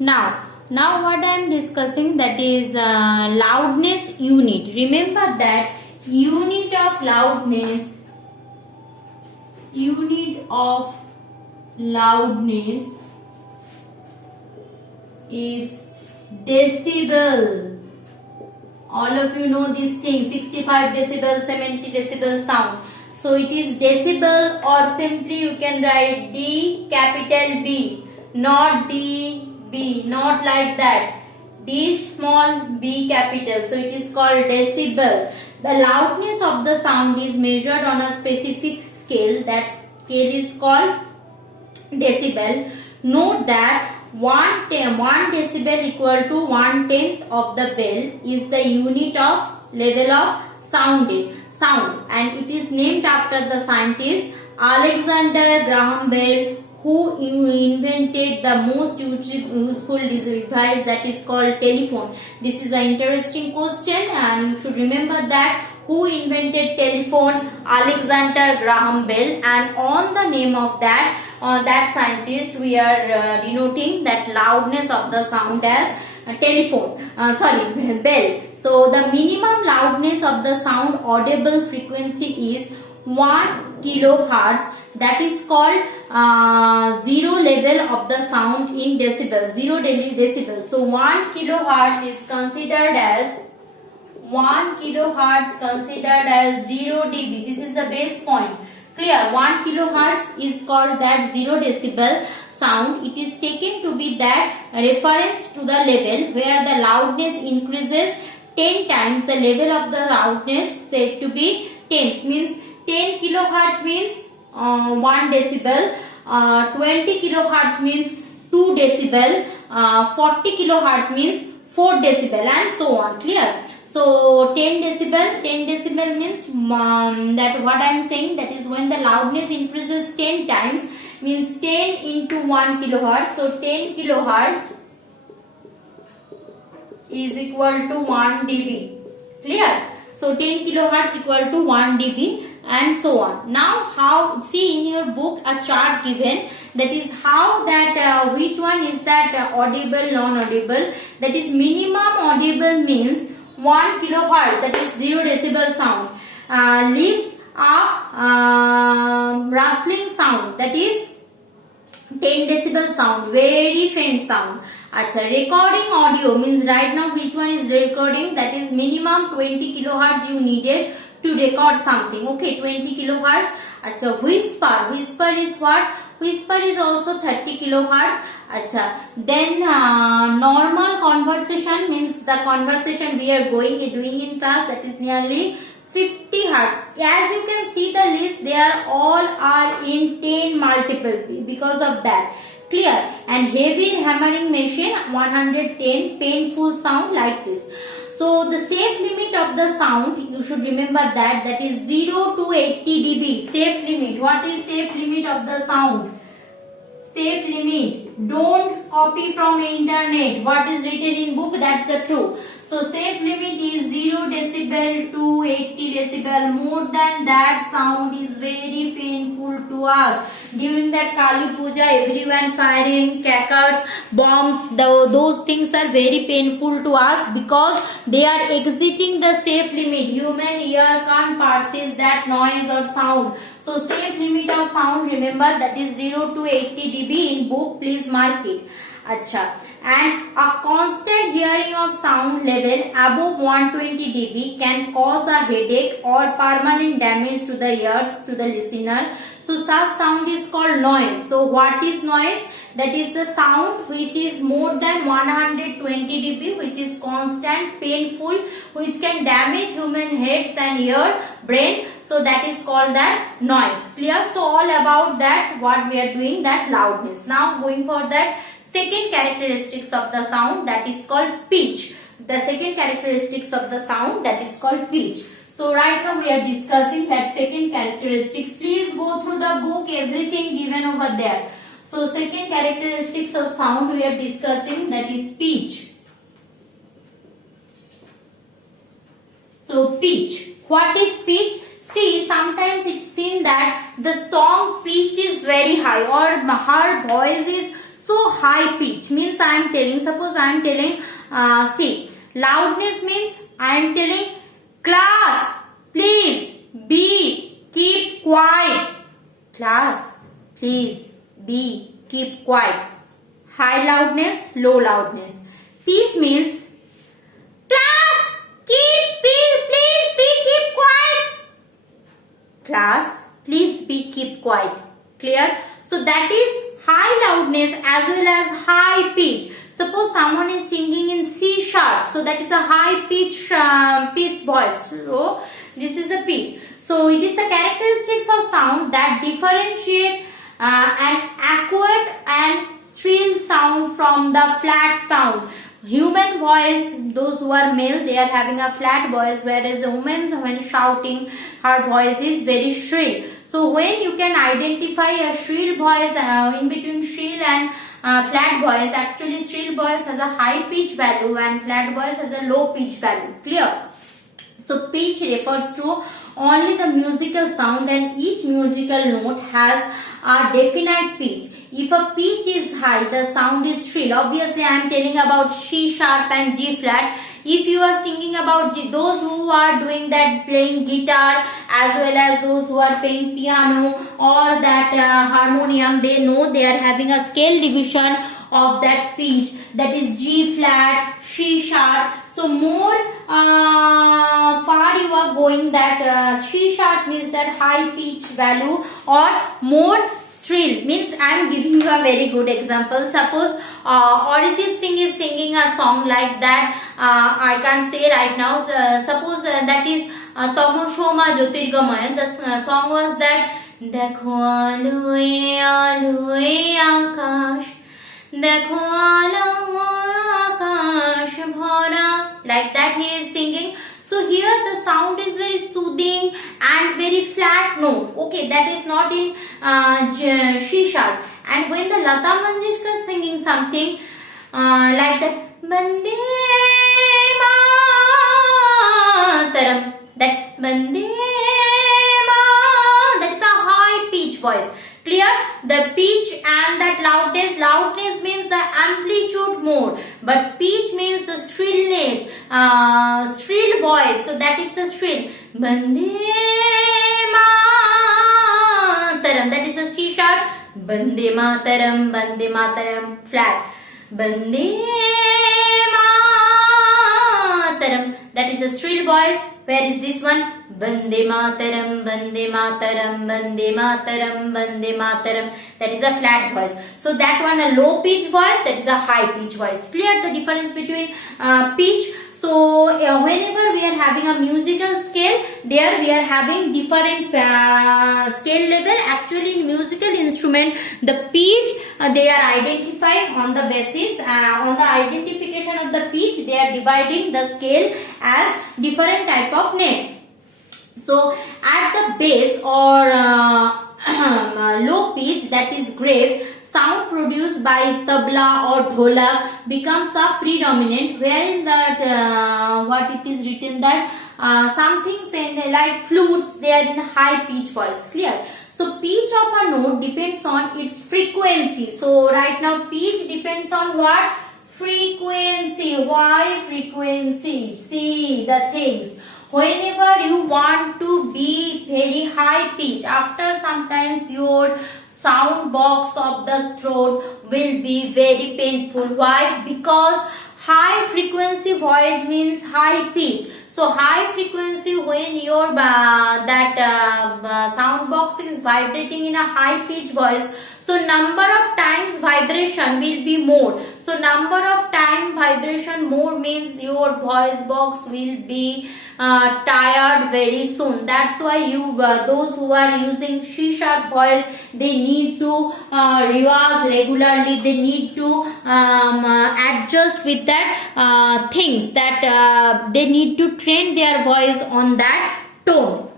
Now what I am discussing, that is loudness unit. Remember that unit of loudness is decibel. All of you know this thing, 65 decibel, 70 decibel sound. So it is decibel, or simply you can write D capital B, not D B, not like that. D small, B capital. So it is called decibel. The loudness of the sound is measured on a specific scale. That scale is called decibel. Note that 1 decibel equal to 1/10 of the bell is the unit of level of sound, and it is named after the scientist Alexander Graham Bell, who invented the most useful device, that is called telephone. This is an interesting question, and you should remember that who invented telephone? Alexander Graham Bell, and on the name of that scientist we are denoting that loudness of the sound as bell. So the minimum loudness of the sound audible frequency is 1 kilohertz. That is called zero level of the sound in decibel, 0 decibel. So 1 kilohertz is considered as 0 dB. This is the base point. Clear? 1 kilohertz is called that 0 decibel sound. It is taken to be that reference to the level where the loudness increases 10 times the level of the loudness said to be 10. Means 10 kilohertz means 1 decibel, 20 kilohertz means 2 decibel, 40 kilohertz means 4 decibel, and so on. Clear? So 10 decibel means that what I am saying, that is when the loudness increases 10 times, means 10 into 1 kilohertz. So 10 kilohertz is equal to 1 dB. Clear? So 10 kilohertz equal to 1 dB, and so on. Now how, see in your book a chart given, that is how that which one is that audible, non-audible. That is minimum audible means 1 kilohertz, that is 0 decibel sound, leaves a rustling sound, that is 10 decibel sound, very faint sound. Acha, recording audio means right now which one is recording, that is minimum 20 kilohertz you needed to record something. Okay, 20 kilohertz. Acha, whisper is what? Whisper is also 30 kilohertz. Acha, then normal conversation means the conversation we are doing in class, that is nearly 50 hertz. As you can see the list, they are all are in 10 multiple because of that. Clear? And heavy hammering machine 110, painful sound like this. So the safe limit of the sound, you should remember that is 0 to 80 dB. Safe limit. What is safe limit of the sound? Safe limit. Don't copy from internet. What is written in book, that's the truth. So safe limit is 0 decibel to 80 decibel. More than that, sound is very painful to us. During that Kali Puja, everyone firing crackers, bombs, those things are very painful to us because they are exiting the safe limit. Human ear can't perceive that noise or sound. So safe limit of sound, remember, that is 0 to 80 dB. In book, please mark it. Acha. And a constant hearing of sound level above 120 dB can cause a headache or permanent damage to the ears to the listener. So such sound is called noise. So what is noise? That is the sound which is more than 120 dB, which is constant, painful, which can damage human heads and ear, brain. So that is called that noise. Clear? So all about that, what we are doing, that loudness. Now going for that second characteristics of the sound, that is called pitch. The second characteristics of the sound, that is called pitch. So right now we are discussing that second characteristics. Please go through the book, everything given over there. So second characteristics of sound we are discussing, that is pitch. So pitch. What is pitch? See, sometimes it's seen that the song pitch is very high or her voice is so high pitch means I am telling, suppose I am telling, see, loudness means I am telling class, please be keep quiet. Class, please be keep quiet. High loudness, low loudness. Pitch means class, please be keep quiet. Class, please be keep quiet. Clear? So that is high loudness as well as high pitch. Suppose someone is singing in C sharp, so that is a high pitch voice. So this is a pitch. So it is the characteristics of sound that differentiate an acute and shrill sound from the flat sound. Human voice, those who are male, they are having a flat voice, whereas the woman, when shouting, her voice is very shrill. So when you can identify a shrill voice in between shrill and flat voice, actually shrill voice has a high pitch value and flat voice has a low pitch value. Clear? So pitch refers to only the musical sound, and each musical note has a definite pitch. If a pitch is high, the sound is shrill. Obviously, I am telling about C sharp and G flat. If you are singing about those who are doing that, playing guitar as well as those who are playing piano or that harmonium, they know they are having a scale division of that pitch, that is G flat, C sharp. So more far you are going, that C sharp means that high pitch value, or more shrill means I am giving you a very good example. Suppose Arijit Singh is singing a song like that. I can't say right now. Suppose that is Tamashoma Jyotirgamaya. The song was that Dekho alue alue akash, Dekho alue akash bhara. Like that he is singing. So here the sound is very soothing and very flat note. Okay, that is not in C sharp. And when the Lata Mangeshkar is singing something like that, Bande Mataram, that Bande Mataram, that is a high pitch voice. Clear? The pitch and that loudness. Loudness means the amplitude more, but pitch means the shrillness, shrill voice. So that is the shrill. Bande Mataram, that is a C sharp. Bande Mataram, flat. Bande Mataram, that is a shrill voice. Where is this one? Bande Mataram, Bande Mataram, Bande Mataram, Bande Mataram. That is a flat voice. So that one a low pitch voice, that is a high pitch voice. Clear the difference between pitch? So whenever we are having a musical scale, there we are having different scale level. Actually in musical instrument, the pitch they are identifying on the basis, on the identification of the pitch, they are dividing the scale as different type of name. So at the base or low pitch, that is grave, sound produced by tabla or dholak becomes a predominant, wherein that what it is written that something saying like flutes, they are in high pitch voice. Clear? So pitch of a note depends on its frequency. So right now pitch depends on what? Frequency. Why frequency? See the things. Whenever you want to be very high pitch, after sometimes your sound box of the throat will be very painful. Why? Because high frequency voice means high pitch. So high frequency, when your sound box is vibrating in a high pitch voice, so number of times vibration will be more. So number of time vibration more means your voice box will be tired very soon. That's why you those who are using C sharp voice, they need to rehearse regularly. They need to adjust with that things, that they need to train their voice on that tone.